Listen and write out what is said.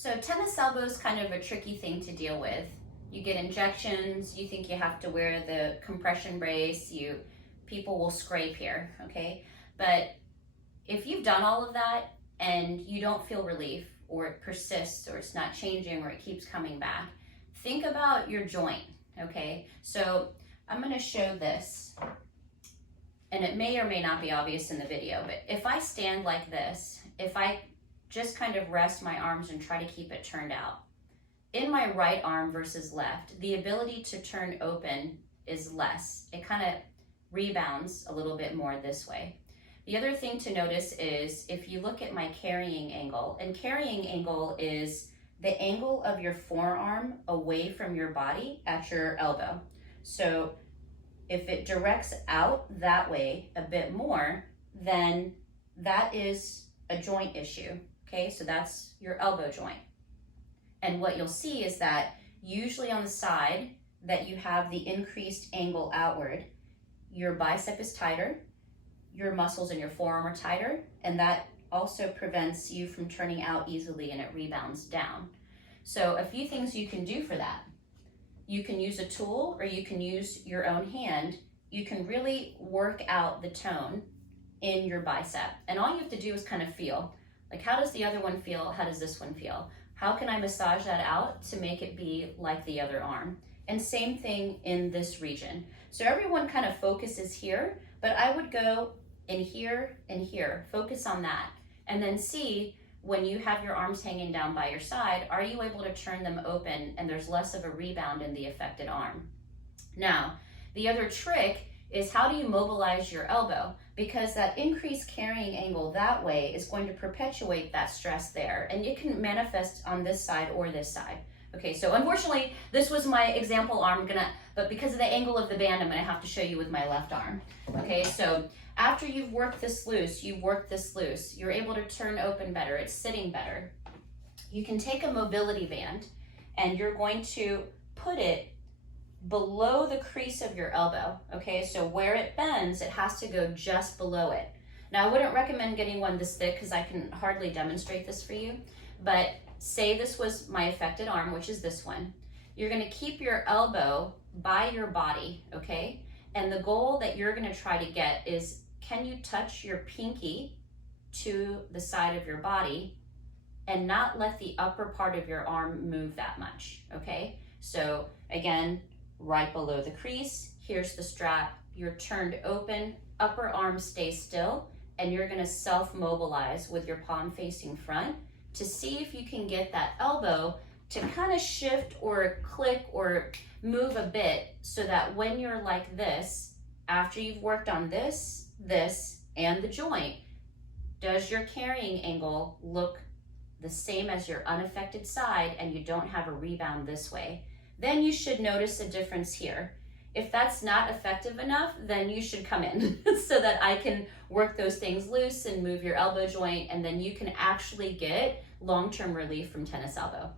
So tennis elbow is kind of a tricky thing to deal with. You get injections, you think you have to wear the compression brace, people will scrape here, okay? But if you've done all of that and you don't feel relief, or it persists, or it's not changing, or it keeps coming back, think about your joint, okay? So I'm gonna show this, and it may or may not be obvious in the video, but if I stand like this, if I just kind of rest my arms and try to keep it turned out, in my right arm versus left, the ability to turn open is less. It kind of rebounds a little bit more this way. The other thing to notice is if you look at my carrying angle, and carrying angle is the angle of your forearm away from your body at your elbow. So if it directs out that way a bit more, then that is a joint issue, okay? So that's your elbow joint. And what you'll see is that usually on the side that you have the increased angle outward, your bicep is tighter, your muscles in your forearm are tighter, and that also prevents you from turning out easily and it rebounds down. So a few things you can do for that. You can use a tool or you can use your own hand. You can really work out the tone in your bicep. And all you have to do is kind of feel. Like, how does the other one feel? How does this one feel? How can I massage that out to make it be like the other arm? And same thing in this region. So everyone kind of focuses here, but I would go in here and here, focus on that. And then see, when you have your arms hanging down by your side, are you able to turn them open and there's less of a rebound in the affected arm? Now, the other trick is, how do you mobilize your elbow? Because that increased carrying angle that way is going to perpetuate that stress there, and it can manifest on this side or this side. Okay, so unfortunately, this was my example arm, but because of the angle of the band, I'm gonna have to show you with my left arm. Okay, so after you've worked this loose, you're able to turn open better, it's sitting better. You can take a mobility band and you're going to put it below the crease of your elbow, okay? So where it bends, it has to go just below it. Now, I wouldn't recommend getting one this thick because I can hardly demonstrate this for you, but say this was my affected arm, which is this one. You're gonna keep your elbow by your body, okay? And the goal that you're gonna try to get is, can you touch your pinky to the side of your body and not let the upper part of your arm move that much, okay? So again, right below the crease, here's the strap, you're turned open, upper arm stays still, and you're gonna self-mobilize with your palm facing front to see if you can get that elbow to kind of shift or click or move a bit, so that when you're like this, after you've worked on this, and the joint, does your carrying angle look the same as your unaffected side and you don't have a rebound this way? Then you should notice a difference here. If that's not effective enough, then you should come in so that I can work those things loose and move your elbow joint, and then you can actually get long-term relief from tennis elbow.